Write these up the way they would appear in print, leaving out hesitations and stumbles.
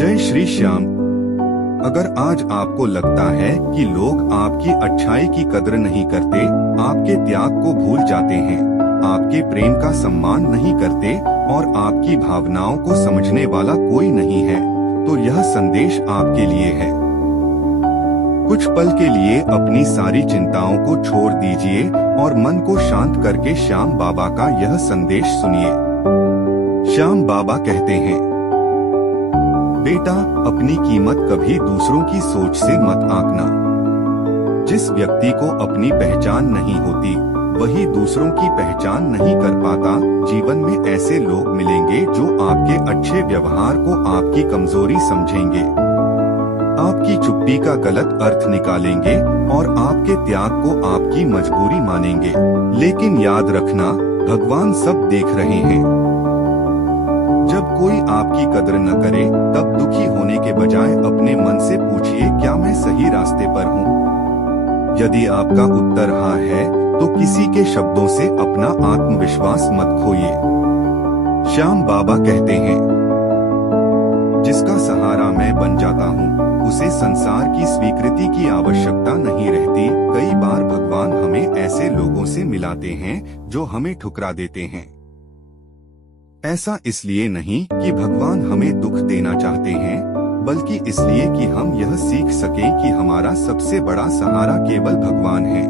जय श्री श्याम। अगर आज आपको लगता है कि लोग आपकी अच्छाई की कदर नहीं करते, आपके त्याग को भूल जाते हैं, आपके प्रेम का सम्मान नहीं करते और आपकी भावनाओं को समझने वाला कोई नहीं है, तो यह संदेश आपके लिए है। कुछ पल के लिए अपनी सारी चिंताओं को छोड़ दीजिए और मन को शांत करके श्याम बाबा का यह संदेश सुनिए। श्याम बाबा कहते हैं, बेटा, अपनी कीमत कभी दूसरों की सोच से मत आंकना। जिस व्यक्ति को अपनी पहचान नहीं होती, वही दूसरों की पहचान नहीं कर पाता। जीवन में ऐसे लोग मिलेंगे जो आपके अच्छे व्यवहार को आपकी कमजोरी समझेंगे, आपकी चुप्पी का गलत अर्थ निकालेंगे और आपके त्याग को आपकी मजबूरी मानेंगे। लेकिन याद रखना, भगवान सब देख रहे हैं। जब कोई आपकी कदर न करे, तब दुखी होने के बजाय अपने मन से पूछिए, क्या मैं सही रास्ते पर हूँ? यदि आपका उत्तर हाँ है, तो किसी के शब्दों से अपना आत्मविश्वास मत खोइए। श्याम बाबा कहते हैं, जिसका सहारा मैं बन जाता हूँ, उसे संसार की स्वीकृति की आवश्यकता नहीं रहती। कई बार भगवान हमें ऐसे लोगों से मिलाते हैं जो हमें ठुकरा देते हैं। ऐसा इसलिए नहीं कि भगवान हमें दुख देना चाहते हैं, बल्कि इसलिए कि हम यह सीख सकें कि हमारा सबसे बड़ा सहारा केवल भगवान है।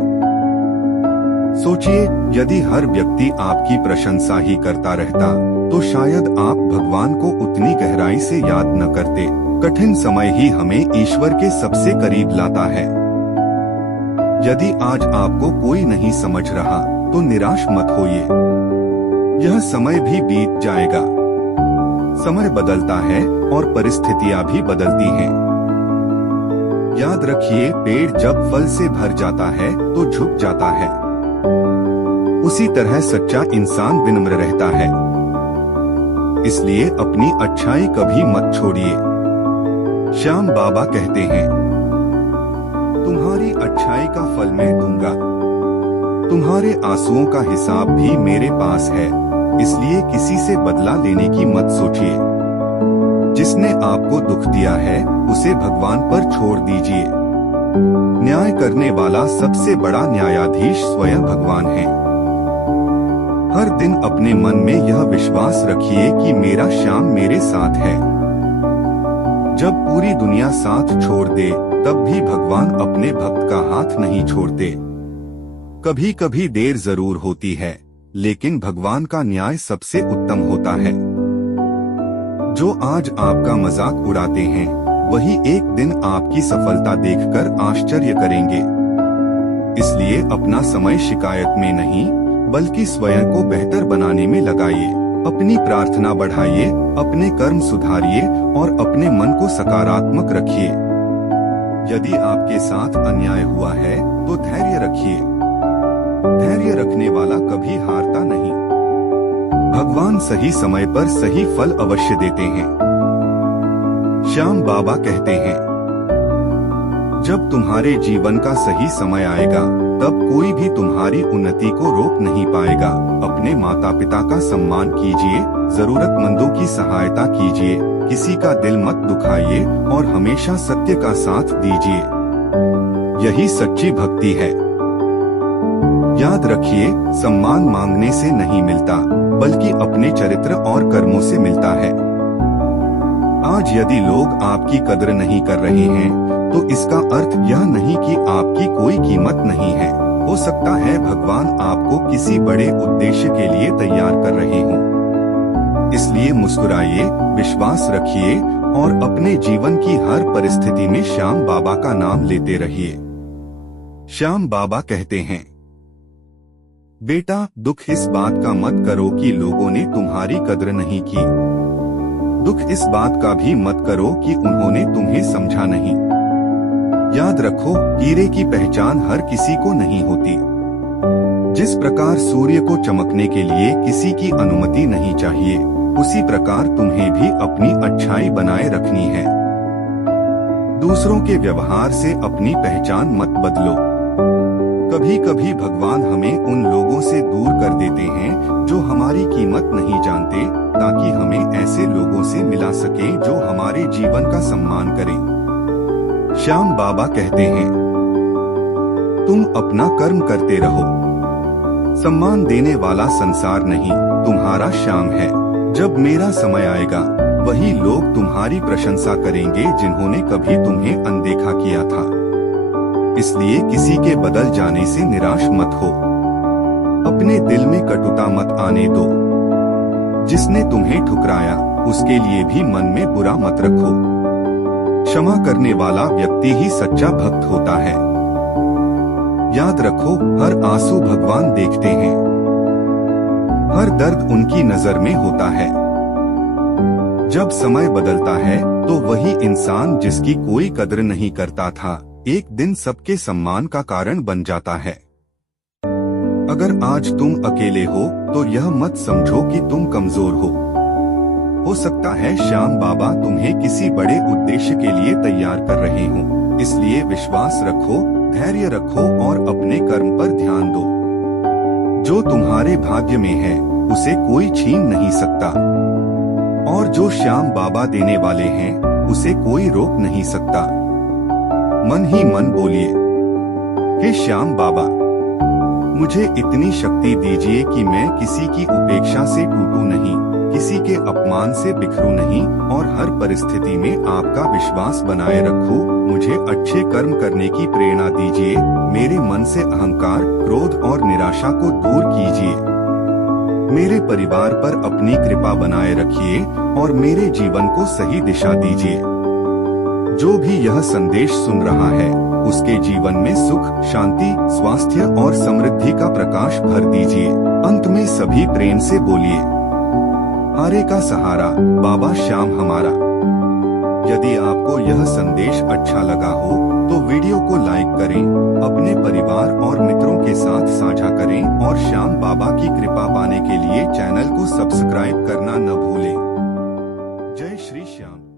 सोचिए, यदि हर व्यक्ति आपकी प्रशंसा ही करता रहता, तो शायद आप भगवान को उतनी गहराई से याद न करते। कठिन समय ही हमें ईश्वर के सबसे करीब लाता है। यदि आज आपको कोई नहीं समझ रहा, तो निराश मत होइए। यह समय भी बीत जाएगा। समय बदलता है और परिस्थितियां भी बदलती हैं। याद रखिए, पेड़ जब फल से भर जाता है तो झुक जाता है। उसी तरह सच्चा इंसान विनम्र रहता है। इसलिए अपनी अच्छाई कभी मत छोड़िए। श्याम बाबा कहते हैं, तुम्हारी अच्छाई का फल मैं दूंगा। तुम्हारे आंसुओं का हिसाब भी मेरे पास है, इसलिए किसी से बदला लेने की मत सोचिए। जिसने आपको दुख दिया है, उसे भगवान पर छोड़ दीजिए। न्याय करने वाला सबसे बड़ा न्यायाधीश स्वयं भगवान है। हर दिन अपने मन में यह विश्वास रखिए कि मेरा श्याम मेरे साथ है। जब पूरी दुनिया साथ छोड़ दे, तब भी भगवान अपने भक्त का हाथ नहीं छोड़ते। कभी कभी देर जरूर होती है, लेकिन भगवान का न्याय सबसे उत्तम होता है। जो आज आपका मजाक उड़ाते हैं, वही एक दिन आपकी सफलता देखकर आश्चर्य करेंगे। इसलिए अपना समय शिकायत में नहीं, बल्कि स्वयं को बेहतर बनाने में लगाइए। अपनी प्रार्थना बढ़ाइए, अपने कर्म सुधारिए और अपने मन को सकारात्मक रखिए। यदि आपके साथ अन्याय हुआ है, तो धैर्य रखिए। धैर्य रखने वाला कभी हारता नहीं। भगवान सही समय पर सही फल अवश्य देते हैं। श्याम बाबा कहते हैं, जब तुम्हारे जीवन का सही समय आएगा, तब कोई भी तुम्हारी उन्नति को रोक नहीं पाएगा। अपने माता पिता का सम्मान कीजिए, जरूरतमंदों की सहायता कीजिए, किसी का दिल मत दुखाइए और हमेशा सत्य का साथ दीजिए। यही सच्ची भक्ति है। याद रखिए, सम्मान मांगने से नहीं मिलता, बल्कि अपने चरित्र और कर्मों से मिलता है। आज यदि लोग आपकी कदर नहीं कर रहे हैं, तो इसका अर्थ यह नहीं कि आपकी कोई कीमत नहीं है। हो सकता है भगवान आपको किसी बड़े उद्देश्य के लिए तैयार कर रहे हों। इसलिए मुस्कुराइए, विश्वास रखिए और अपने जीवन की हर परिस्थिति में श्याम बाबा का नाम लेते रहिए। श्याम बाबा कहते हैं, बेटा, दुख इस बात का मत करो कि लोगों ने तुम्हारी कदर नहीं की। दुख इस बात का भी मत करो कि उन्होंने तुम्हें समझा नहीं। याद रखो, हीरे की पहचान हर किसी को नहीं होती। जिस प्रकार सूर्य को चमकने के लिए किसी की अनुमति नहीं चाहिए, उसी प्रकार तुम्हें भी अपनी अच्छाई बनाए रखनी है। दूसरों के व्यवहार से अपनी पहचान मत बदलो। कभी कभी भगवान हमें उन लोगों से दूर कर देते हैं जो हमारी कीमत नहीं जानते। ताकि हमें ऐसे लोगों से मिला सके जो हमारे जीवन का सम्मान करें। श्याम बाबा कहते हैं, तुम अपना कर्म करते रहो। सम्मान देने वाला संसार नहीं, तुम्हारा श्याम है। जब मेरा समय आएगा, वही लोग तुम्हारी प्रशंसा करेंगे जिन्होंने कभी तुम्हें अनदेखा किया था। इसलिए किसी के बदल जाने से निराश मत हो। अपने दिल में कटुता मत आने दो। जिसने तुम्हें ठुकराया, उसके लिए भी मन में बुरा मत रखो। क्षमा करने वाला व्यक्ति ही सच्चा भक्त होता है। याद रखो, हर आंसू भगवान देखते हैं, हर दर्द उनकी नजर में होता है। जब समय बदलता है तो वही इंसान जिसकी कोई कद्र नहीं करता था, एक दिन सबके सम्मान का कारण बन जाता है। अगर आज तुम अकेले हो तो यह मत समझो कि तुम कमजोर हो सकता है श्याम बाबा तुम्हें किसी बड़े उद्देश्य के लिए तैयार कर रहे हो। इसलिए विश्वास रखो, धैर्य रखो और अपने कर्म पर ध्यान दो। जो तुम्हारे भाग्य में है, उसे कोई छीन नहीं सकता, और जो श्याम बाबा देने वाले हैं, उसे कोई रोक नहीं सकता। मन ही मन बोलिए, हे श्याम बाबा, मुझे इतनी शक्ति दीजिए कि मैं किसी की उपेक्षा से टूटूं नहीं, किसी के अपमान से बिखरूं नहीं, और हर परिस्थिति में आपका विश्वास बनाए रखूं। मुझे अच्छे कर्म करने की प्रेरणा दीजिए। मेरे मन से अहंकार, क्रोध और निराशा को दूर कीजिए। मेरे परिवार पर अपनी कृपा बनाए रखिए और मेरे जीवन को सही दिशा दीजिए। जो भी यह संदेश सुन रहा है, उसके जीवन में सुख, शांति, स्वास्थ्य और समृद्धि का प्रकाश भर दीजिए। अंत में सभी प्रेम से बोलिए, हारे का सहारा, बाबा श्याम हमारा। यदि आपको यह संदेश अच्छा लगा हो तो वीडियो को लाइक करें, अपने परिवार और मित्रों के साथ साझा करें और श्याम बाबा की कृपा पाने के लिए चैनल को सब्सक्राइब करना न भूलें। जय श्री श्याम।